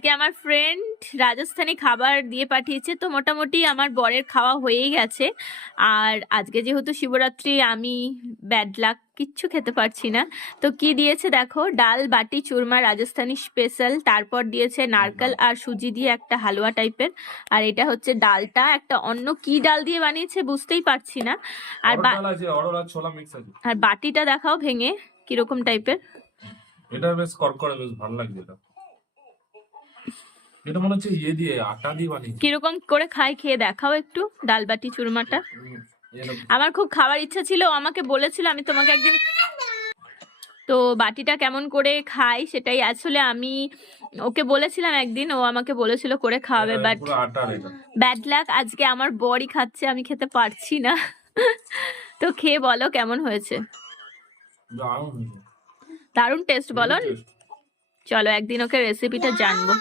আজকে আমার ফ্রেন্ড রাজস্থানি খাবার দিয়ে পাঠিয়েছে, তো মোটামুটি আমার বরের খাওয়া হয়েই গেছে। আর আজকে যেহেতু শিবরাত্রি, আমি ব্যাড লাক কিচ্ছু খেতে পারছি না। তো কি দিয়েছে দেখো, ডাল বাটি চুরমা রাজস্থানি স্পেশাল, তারপর দিয়েছে নারকেল আর সুজি দিয়ে একটা হালুয়া টাইপের। আর এটা হচ্ছে ডালটা একটা অন্য কি ডাল দিয়ে বানিয়েছে বুঝতেই পারছি না। আর আর বাটিটা দেখাও ভেঙে কিরকম টাইপের। এটা বেশ করকরে, বেশ ভালো লাগছে। এটা মনে হচ্ছে ইয়ে দিয়ে, আটা দিয়ে বানিয়েছে। কিরকম করে খাই খেয়ে দেখাও একটু ডাল বাটি চুরমাটা। আমার খুব খাওয়ার ইচ্ছা ছিল, আমাকে বলেছিল আমি তোমাকে একদিন, তো বাটিটা কেমন করে খাই সেটাই আসলে আমি ওকে বলেছিলাম একদিন, ও আমাকে বলেছিল করে খাওয়াবে, বাট ব্যাড লাক আজকে আমার বরই খাচ্ছে, আমি খেতে পারছি না। তো খেয়ে বলো কেমন হয়েছে। দারুণ টেস্ট বলো। চলো একদিন ওকে রেসিপিটা জানবো।